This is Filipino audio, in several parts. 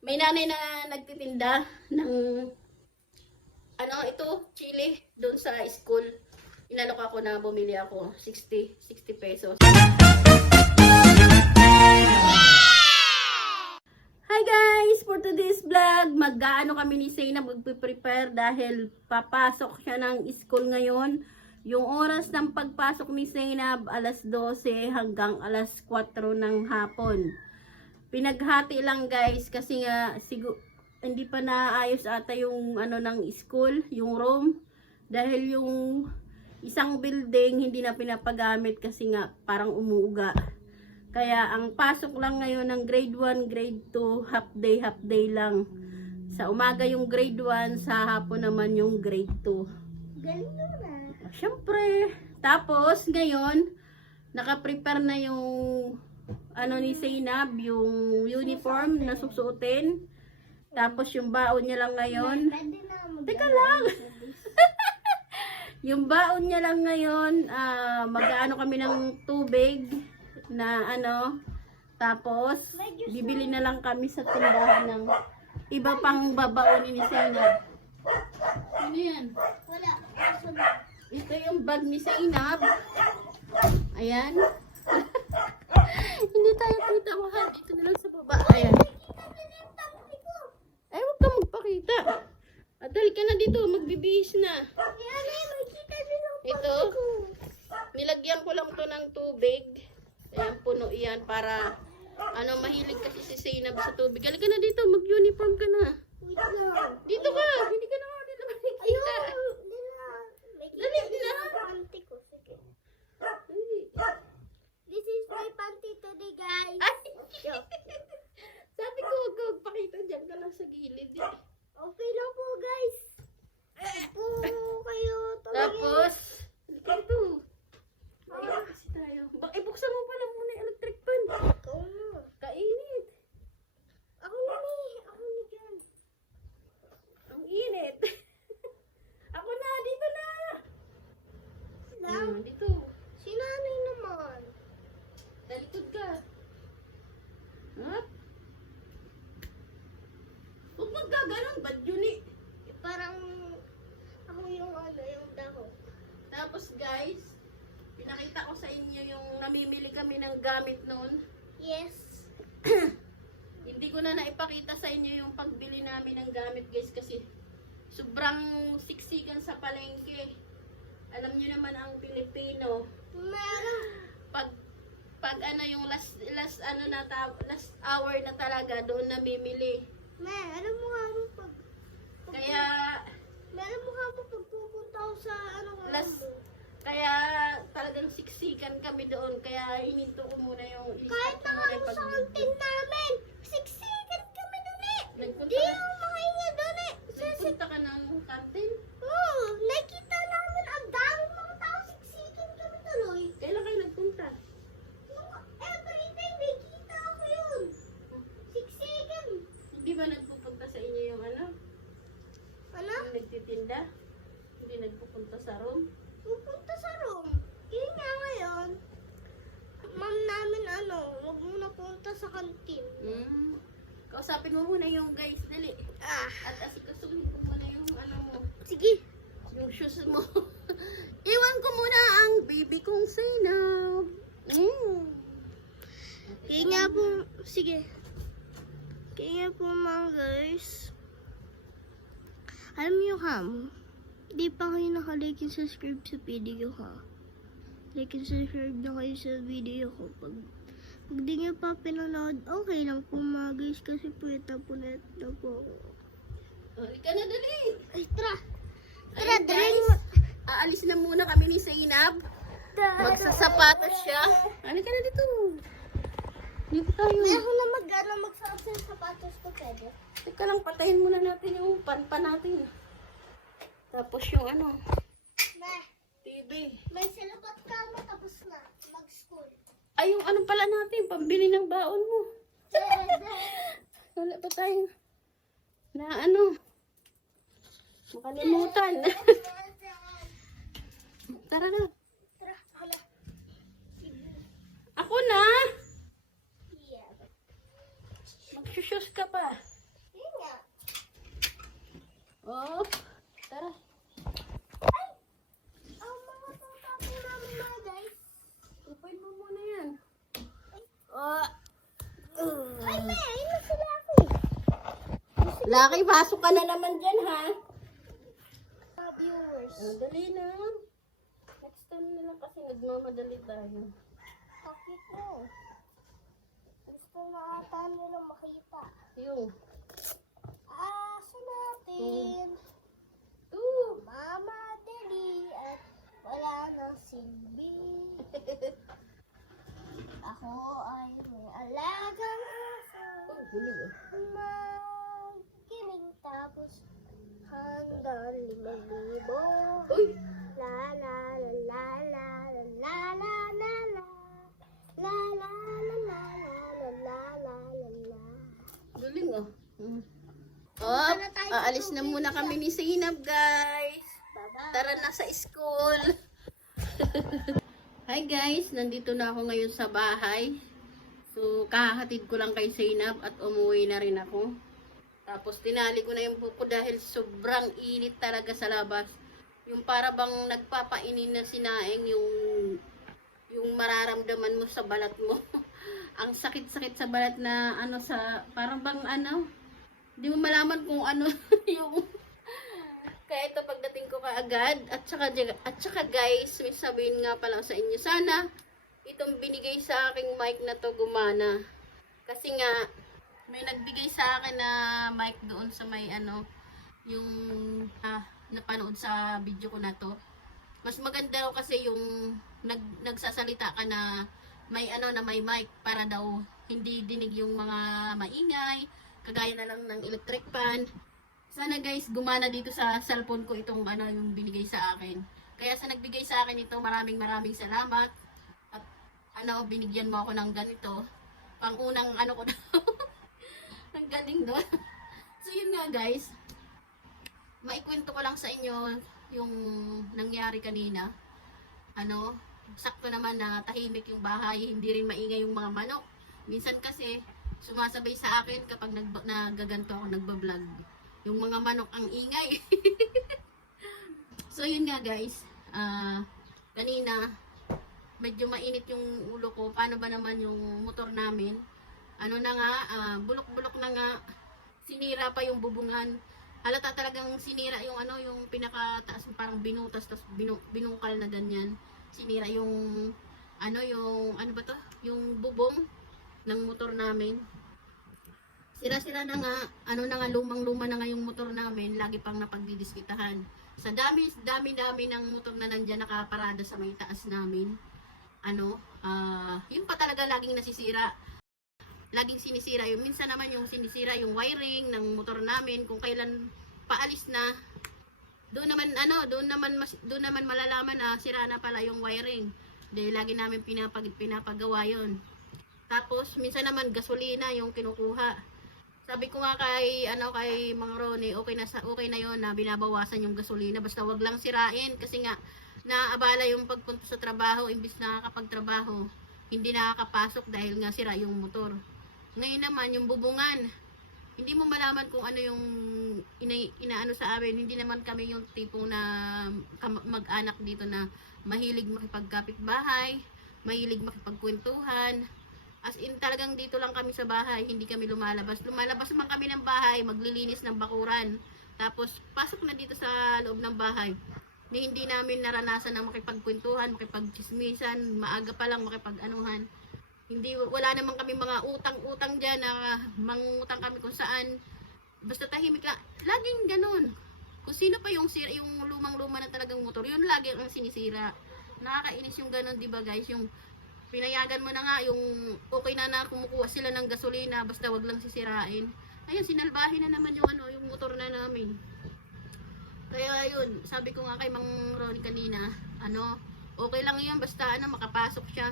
May nanay na nagtitinda ng ano ito, chili doon sa school. Inalok ako na bumili ako 60 pesos. Hi guys! For today's vlog, mag-aano kami ni Seyna, magpe-prepare dahil papasok siya ng school ngayon. Yung oras ng pagpasok ni Seyna, alas 12 hanggang alas 4 ng hapon. Pinaghati lang guys kasi nga hindi pa naayos ata yung ano ng school, yung room. Dahil yung isang building hindi na pinapagamit kasi nga parang umuuga. Kaya ang pasok lang ngayon ng grade 1, grade 2, half day lang. Sa umaga yung grade 1, sa hapon naman yung grade 2. Galing na. Siyempre. Tapos ngayon, naka-prepare na yung ano ni Seynab, yung uniform na susuotin. Tapos yung baon niya lang ngayon. Teka lang. Yung baon niya lang ngayon, mag-aano kami ng tubig na ano. Tapos, bibili na lang kami sa tindahan ng iba pang babaonin ni Seynab. Ano yan? Wala. Ito yung bag ni Seynab. Ayan. Hindi tayo kita mahal. Ito na lang sa baba. Ayan. Ay, huwag ka magpakita. Dali ka na dito. Magbibihis na. Ito. Nilagyan ko lang to ng tubig. Ayan, puno yan para ano, mahilig kasi si Seynab sa tubig. Halika na dito. Mag-uniform ka na. Dito ka. Hindi ka na dito makikita. Dali na. Panty ko. Sige. This is my panty today, guys. Ay! Sabi ko, huwag ka magpakita dyan ka lang sa gilid. Okay lang po, guys. Po kayo. Tapos, hindi ka ito. Ayan kasi tayo. Buksan mo pala muna yung electric fan. Ikaw na. Kainit. Ako ni Jan. Ang init. Ako na, dito na. Dito. Si nanay naman. Talikod ka. Hop. Huwag magkaganon. Ba't yun eh? Parang ako yung yung dako. Tapos guys, pinakita ko sa inyo yung namimili kami ng gamit noon. Yes. Hindi ko na naipakita sa inyo yung pagbili namin ng gamit guys kasi sobrang siksikan sa palengke. Alam niyo naman ang Pilipino. Meron. Pag ano yung last hour na talaga doon namimili. Meron mo nga mo pag Kaya meron mo nga mo pag pupunta ako sa kaya talagang siksikan kami doon. Kaya hininto ko muna yung kahit na nga mo sa kantin namin. Siksikan kami doon eh. Nagpunta Di ka, yung mga inga doon eh. nagpunta ka ng kantin? Oo, nakita namin ang dami mga tao. Siksikan kami tuloy. Kailan kayo nagpunta? Every time may kita ako yun. Siksikan. Hindi ba nagpupunta sa inyo yung ano? Ano? Yung nagtitinda? Hindi nagpupunta sa room? Pupunta sa room. Yun nga ngayon. Ma'am namin wag muna punta sa kantin. Kausapin mo muna yung guys, dali. At asikasuhin ko muna yung ano mo, Sige. yung shoes mo. Iwan ko muna ang baby kong Seynab. Kaya nga po, sige. Kaya nga po mga guys. Alam niyo di pa kayo nakalike and subscribe sa video ha. Like and subscribe na kayo sa video ko. Pag di niyo pa pinanood, okay lang po mga guys kasi puweta po net na po ako. Halika na, dali. Ay, tara! Ayun, guys. Aalis na muna kami ni Seynab. Magsasapatos siya. Halika na dito. Dito tayo. May ako na magsarap sa sapatos ko, pwede? Teka lang, patayin muna natin yung pan natin. Tapos yung ano, TV. May silapat ka mo tapos na mag-school. Ay, yung ano pala natin, pambili ng baon mo. Wala pa tayong na ano, makalimutan. Tara na. Tara, hala. Ako na. Yeah. Magsusyos ka pa. Oh, tara. Ang mga tatapon namin mga guys. Tupain mo muna yan. Ay, may ayun na sila ako. Laki, pasok ka na naman dyan, ha? Mga viewers. Dali na. Next time na lang kasi nagmamadali tayo. Bakit mo? Gusto na ata nila makita. Yung. Aso natin. Mama, Daddy, at wala nang silbi. Ako ay may alagang aso. Oh, huli ba? Magiling tapos hanggang 5,000. Uy! La la la la la la la la la la. La la la la la la la la la. Galing, oh. Oh, aalis na muna kami ni Zainab, guys. Bye-bye. Tara na sa school. Hi guys, nandito na ako ngayon sa bahay. So, kahatid ko lang kay Zainab at umuwi na rin ako. Tapos, tinali ko na yung buko dahil sobrang init talaga sa labas. Yung para bang nagpapainin na sinaing yung mararamdaman mo sa balat mo. Ang sakit-sakit sa balat na ano sa, parang bang ano, hindi mo malaman kung ano yung kaya ito pagdating ko kaagad at saka guys, may sabihin nga pala sa inyo, sana itong binigay sa aking mic na to gumana. Kasi nga may nagbigay sa akin na mic doon sa may ano, yung napanood sa video ko na to. Mas maganda daw kasi yung nagsasalita ka na may ano na may mic para daw hindi dinig yung mga maingay, kagaya na lang ng electric fan. Sana guys, gumana dito sa cellphone ko itong ano yung binigay sa akin. Kaya sa nagbigay sa akin ito, maraming salamat. At ano, binigyan mo ako ng ganito. Pangunang ano ko daw. Ang galing doon. So yun nga guys, maikwento ko lang sa inyo yung nangyari kanina. Ano, sakto naman na tahimik yung bahay, hindi rin maingay yung mga manok. Minsan kasi sumasabay sa akin kapag nagaganto ako, nagbablog. Yung mga manok ang ingay. So yun nga guys, kanina medyo mainit yung ulo ko. Paano ba naman yung motor namin? Ano na nga, bulok-bulok na nga, sinira pa yung bubungan. Halata talagang sinira yung ano, yung pinakataas, parang binutas, tapos binungkal na ganyan. Sinira yung ano ba to? Yung bubong ng motor namin. Sira-sira na nga, ano na nga, lumang-luma na nga yung motor namin, lagi pang napagdidiskitahan. Sa dami ng motor na nandyan nakaparada sa may taas namin. Yun pa talaga laging nasisira. Laging sinisira yung, minsan naman yung sinisira yung wiring ng motor namin, kung kailan paalis na, doon naman malalaman sira na pala yung wiring. Dahil lagi namin pinapagawa yon. Tapos minsan naman gasolina yung kinukuha. Sabi ko nga kay Mang Ronnie, okay na yon na binabawasan yung gasolina, basta wag lang sirain kasi nga naabala yung pagpunta sa trabaho, imbis nakakapagtrabaho, hindi nakakapasok dahil nga sira yung motor. Ngayon naman yung bubungan, hindi mo malaman kung ano yung inaano sa amin. Hindi naman kami yung tipong na mag-anak dito na mahilig makipagkapitbahay, mahilig makipagkwentuhan. As in talagang dito lang kami sa bahay, hindi kami lumalabas. Lumalabas man kami ng bahay, maglilinis ng bakuran. Tapos pasok na dito sa loob ng bahay. Hindi namin naranasan na makipagkwentuhan, makipagchismisan, maaga pa lang makipag-anuhan. Wala naman kami mga utang-utang diyan na mangutang kami kung saan. Basta tahimik lang. Laging ganun. Kung sino pa yung lumang-luma na talagang motor, yun lagi ang sinisira. Nakakainis yung ganun, 'di ba guys? Yung pinayagan mo na nga yung okay na kumukuha sila ng gasolina, basta wag lang sisirain. Ayun, sinalbahin na naman yung motor na namin. Kaya yun, sabi ko nga kay Mang Ronnie kanina, okay lang yun, basta makapasok siya.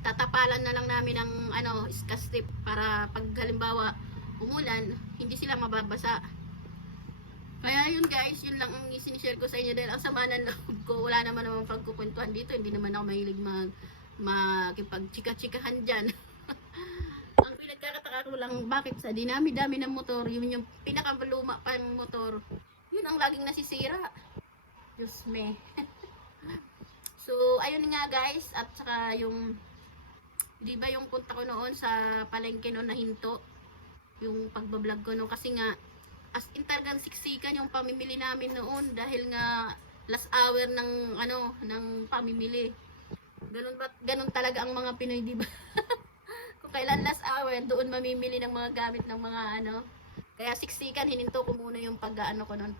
Tatapalan na lang namin ng scotch tape para pag halimbawa umulan, hindi sila mababasa. Kaya yun guys, yun lang ang sinishare ko sa inyo dahil ang sama ng loob ko, wala naman namang pagkukwentuhan dito, hindi naman ako mahilig makipag-chika-chikahan dyan. Ang pinagkakataka ko lang, bakit sa dinami-dami ng motor, yun yung pinakaluma pa ng motor, yun Yun ang laging nasisira. Diyos me. So, ayun nga guys. At saka yung, di ba yung punta ko noon sa palengke noon na hinto. Yung pagbablog ko noon. Kasi nga, as in talagang siksikan yung pamimili namin noon. Dahil nga, last hour ng, ng pamimili. Ganun talaga ang mga Pinoy, di ba? Kung kailan last hour, doon mamimili ng mga gamit ng mga Kaya siksikan, hininto ko muna yung ko noon,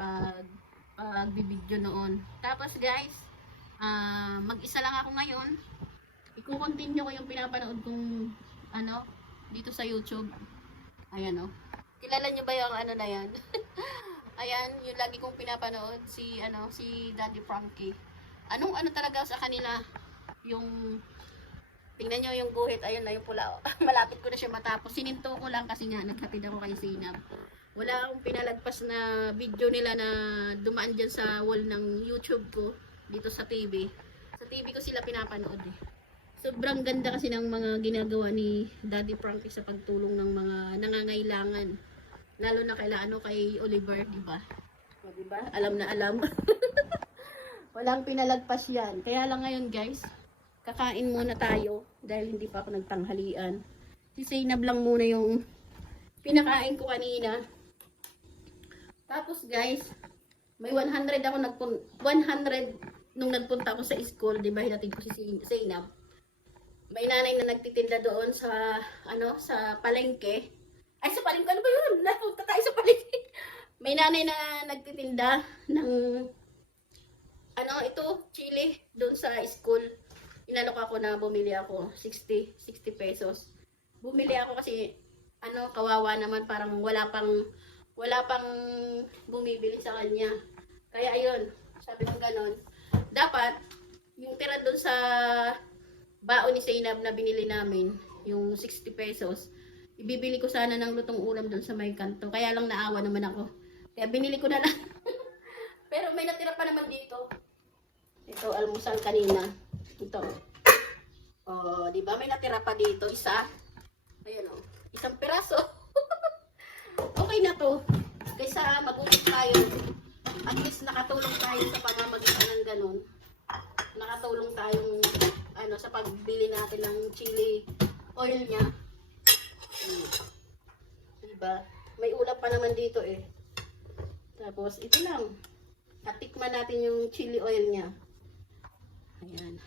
pagbibidyo noon. Tapos guys, mag-isa lang ako ngayon. I-continue ko yung pinapanood kong dito sa YouTube. Ayan o. Kilala nyo ba yung na yan? Ayan, yung lagi kong pinapanood si Daddy Frankie. Anong talaga sa kanila? Yung tingnan nyo yung guhit, ayun na yung pula. Malapit ko na siya matapos. Sininto ko lang kasi nga naghatid ako kay Zainab. Wala akong pinalagpas na video nila na dumaan dyan sa wall ng YouTube ko dito sa TV. Sa TV ko sila pinapanood eh. Sobrang ganda kasi ng mga ginagawa ni Daddy Frankie sa pagtulong ng mga nangangailangan. Lalo na kay Oliver, di ba? O, di ba? Alam na alam. Walang pinalagpas yan. Kaya lang ngayon guys, kakain muna tayo dahil hindi pa ako nagtanghalian. Si Zainab lang muna yung pinakain ko kanina. Tapos guys, may 100 ako 100 nung nagpunta ako sa school, 'di ba? Hinatid ko si Zainab. May nanay na nagtitinda doon sa sa palengke. Ay, sa palengke ano ba 'yun? Napunta tayo sa palengke. May nanay na nagtitinda ng chili doon sa school. Inalok ako na bumili ako 60 pesos. Bumili ako kasi kawawa naman, parang wala pang bumibili sa kanya. Kaya ayun, sabi ko ganon. Dapat yung tira doon sa baon ni Zainab na binili namin, yung 60 pesos, ibibili ko sana ng lutong ulam doon sa may kanto. Kaya lang naawa naman ako. Kaya binili ko na lang. Pero may natira pa naman dito. Ito, almusal kanina. Ito. Oh, di ba may natira pa dito isa? Ayun oh, isang piraso. Okay na to. Kaysa mag-utos tayo. At least nakatulong tayo sa pamamagitan ng ganun. Nakatulong tayong sa pagbili natin ng chili oil niya. Diba? May ulam pa naman dito eh. Tapos ito lang. At tikman natin yung chili oil niya. Ayan.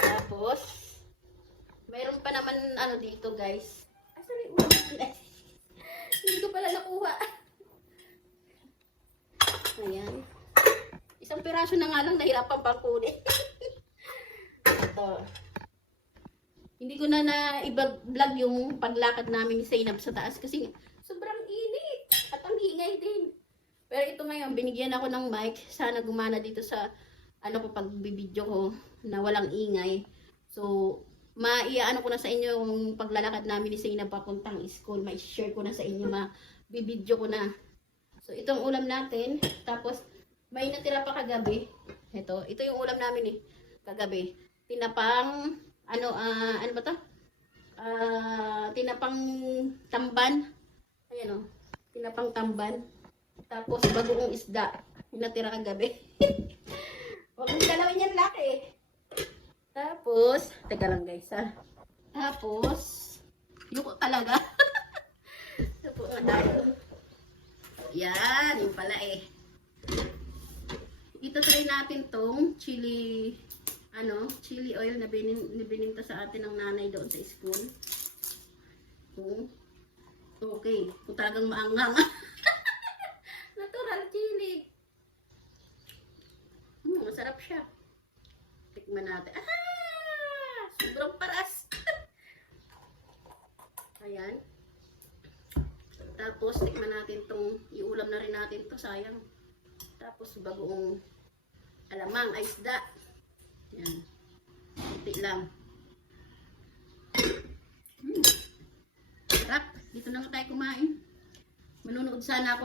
Tapos, mayroon pa naman dito guys. Asan yung ulam natin? Hindi ko pala nakuha. Ayan. Isang piraso na nga lang, nahirapan pang kunin. Ito. Hindi ko na i-vlog yung paglakad namin ni Zainab sa taas kasi sobrang init. At ang hingay din. Pero ito ngayon, binigyan ako ng mic. Sana gumana dito sa pagbibideo ko na walang ingay. So, maiaano ko na sa inyo yung paglalakad namin ni Zainab papuntang school. Ma-share ko na sa inyo, ma-bibideo ko na. So, itong ulam natin. Tapos, may natira pa kagabi. Ito yung ulam namin kagabi. Tinapang, ano ba to? Tinapang tamban. Ayan tinapang tamban. Tapos, bagoong isda. Yung natira kagabi. Huwag mong galawin yan, laki. Tapos, teka lang guys Tapos, yuko talaga. Yuko nga tayo. Yan, yung pala Ito try natin tong chili oil na bininta sa atin ng nanay doon sa school. Okay, kung talagang maangang. Natural chili. Masarap siya. Tikman natin. Sobrang paras. Ayan. Tapos, tikman natin iulam na rin natin to, sayang. Tapos, bagoong alamang, isda. Ayan. Kunti lang. Sarap. Dito na nga tayo kumain. Manunood sana ako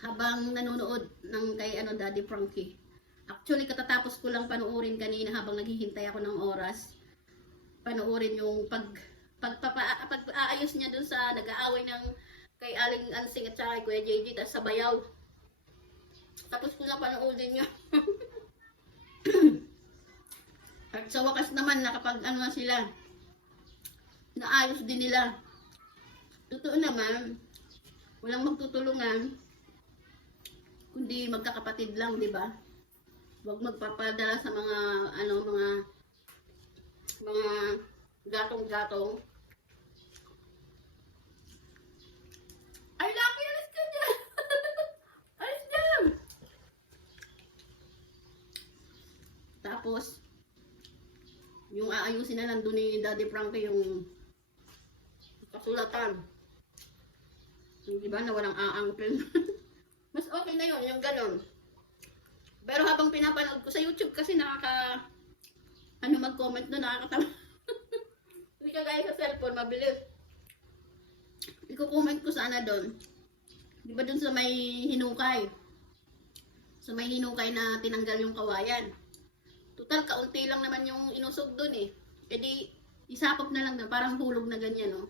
habang nanonood ng kay Daddy Frankie. Actually, katatapos ko lang panoorin kanina habang naghihintay ako ng oras. Panoorin yung pag-aayos niya dun sa nag-aaway ng kay Aling Ansing at saka kay Kuya JJ, tapos sa Bayaw. Tapos ko na panoodin yun. At sa wakas naman, nakapag ano na sila, naayos din nila. Totoo naman, walang magtutulungan, kundi magkakapatid lang, di ba? Huwag magpapadala sa mga, ano, mga gatong-gatong. Ay, Lucky, alis ka dyan! Alis dyan! Tapos, yung aayusin na nandun ni Daddy Frankie yung kasulatan. Yung diba na walang aangkin. Mas okay na yun, yung ganon. Pero habang pinapanood ko sa YouTube kasi mag-comment doon, nakakatawa. Hindi ka gaya sa cellphone, mabilis. Iko-comment ko sana doon. Diba doon sa may hinukay? Sa may hinukay na tinanggal yung kawayan. Total, kaunti lang naman yung inusog doon eh. E di, isapap na lang na parang hulog na ganyan, no?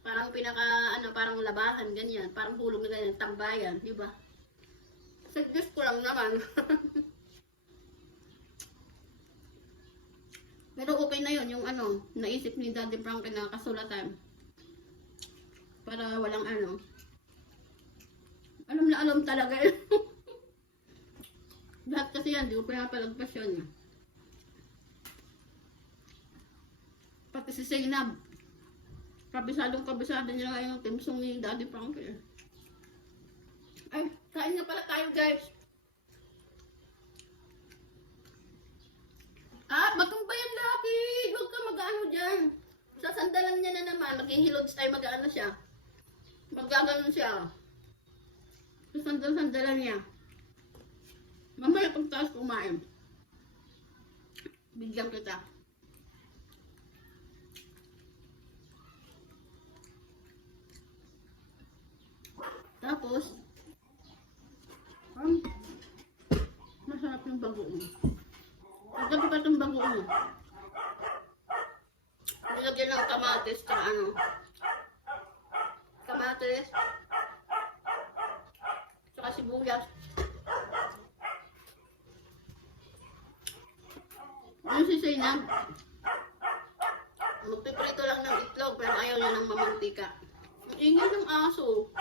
Parang parang labahan, ganyan. Parang hulog na ganyan, tambayan, di ba? Suggest ko lang naman. Pero okay na yun, yung naisip ni Daddy Frankie na kasulatan. Para walang alam na alam talaga yun. Lahat kasi yan, di ko pinapalagpas yun. Pati si Zainab, kabisado niya nga yung timsong ni Daddy Frankie. Ay, kain na pala tayo, guys. Magtumbayan lagi. Huwag ka mag-ano dyan. Sasandalan niya na naman. Maghihilods tayo, mag-ano siya. Mag-gaganon siya. Sasandalan niya. Mamaya pagtaas kumain. Bigyan kita. Tapos, masarap yung bagoong. Pagkabi pa itong bagoong. Nilagyan ng kamatis, tsaka kamatis, tsaka sibuyas. Yung si Zainab, magpiprito lang ng itlog, pero ayaw niya ng mamantika. Ang ingay ng aso.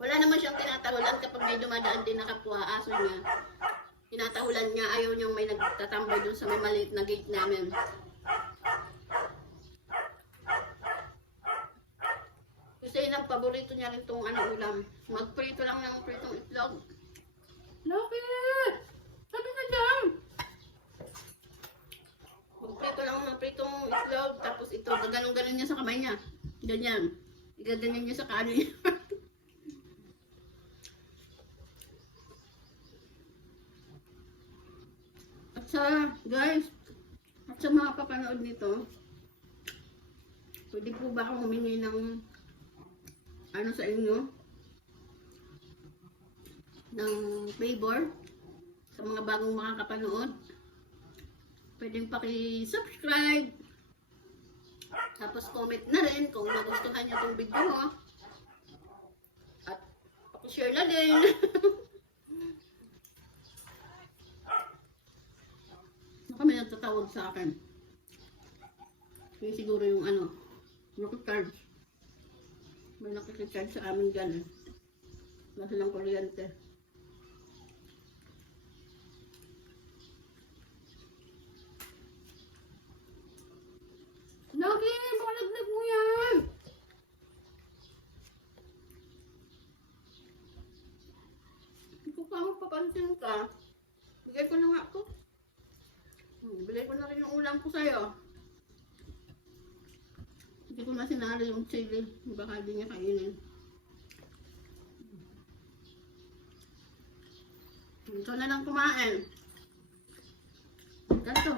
Wala naman siyang tinatahulan kapag may dumadaan din na kapwa aso niya. Tinatahulan niya, ayaw niyang may nagtatambay dun sa may maliit na gate namin. Kasi ang paborito niya rin itong ulam. Magprito lang ng pritong itlog. Lucky! Sabi ka dyan! Magprito lang ng pritong itlog, tapos ito, gaganong-ganon niya sa kamay niya. Ganyan. Igaganyan niya sa kanin niya. Guys, at sa mga papanood nito, pwede po ba akong humingi ng sa inyo? Ng favor sa mga bagong makakapanood? Pwedeng paki-subscribe, tapos comment na rin kung nagustuhan nyo itong video mo, at paki-share na din. Kami nagtatawag sa akin. Yung siguro yung nakikicharge. May nakikicharge sa amin dyan. Wala silang kuryente. Lagi! Baka laglag mo yan! Hindi ko pa mapapansin ka. Bigay ko na nga ako. Bilay ko na rin yung ulam ko sa'yo. Hindi ko na sinali yung chili. Baka di niya kainin. Ito na lang kumain. Ganito.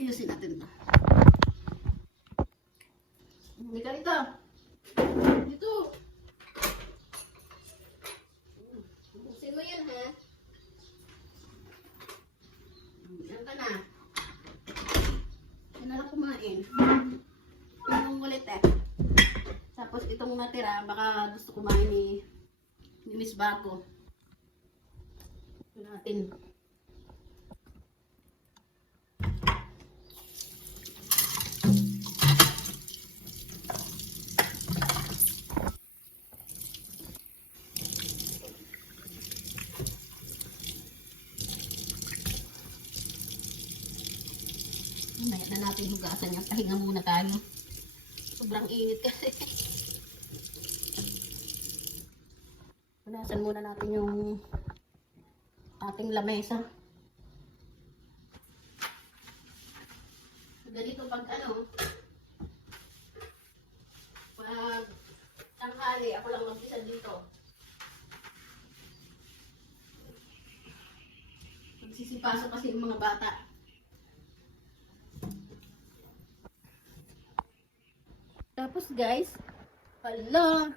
Ayusin natin ito. Hindi ka rito. Dito. Ubusin mo yan, ha? Yan ka na. Yan na lang kumain. mainit eh. Tapos itong natira, baka gusto kumain ni Miss Bago. Ito natin. Mamaya na natin hugasan yan. Pahinga muna tayo. Sobrang init kasi. Punasan muna natin yung ating lamesa. Ganito pag pag tanghali, ako lang mag-isa dito. Magsisipasok kasi yung mga bata. Tapos guys, hala,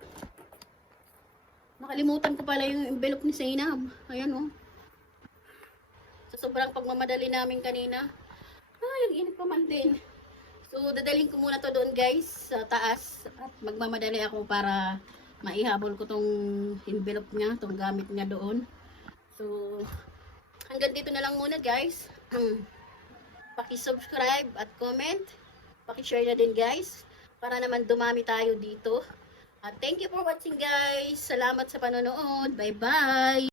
nakalimutan ko pala yung envelope ni Zainab. Ayan oh. Sa sobrang pagmamadali namin kanina. Yung init pa man din. So, dadalhin ko muna to doon guys, sa taas. At magmamadali ako para maihabol ko tong envelope niya, tong gamit niya doon. So, hanggang dito na lang muna guys. Paki-subscribe at comment. Paki-share na din guys. Para naman dumami tayo dito. At thank you for watching guys. Salamat sa panonood. Bye bye!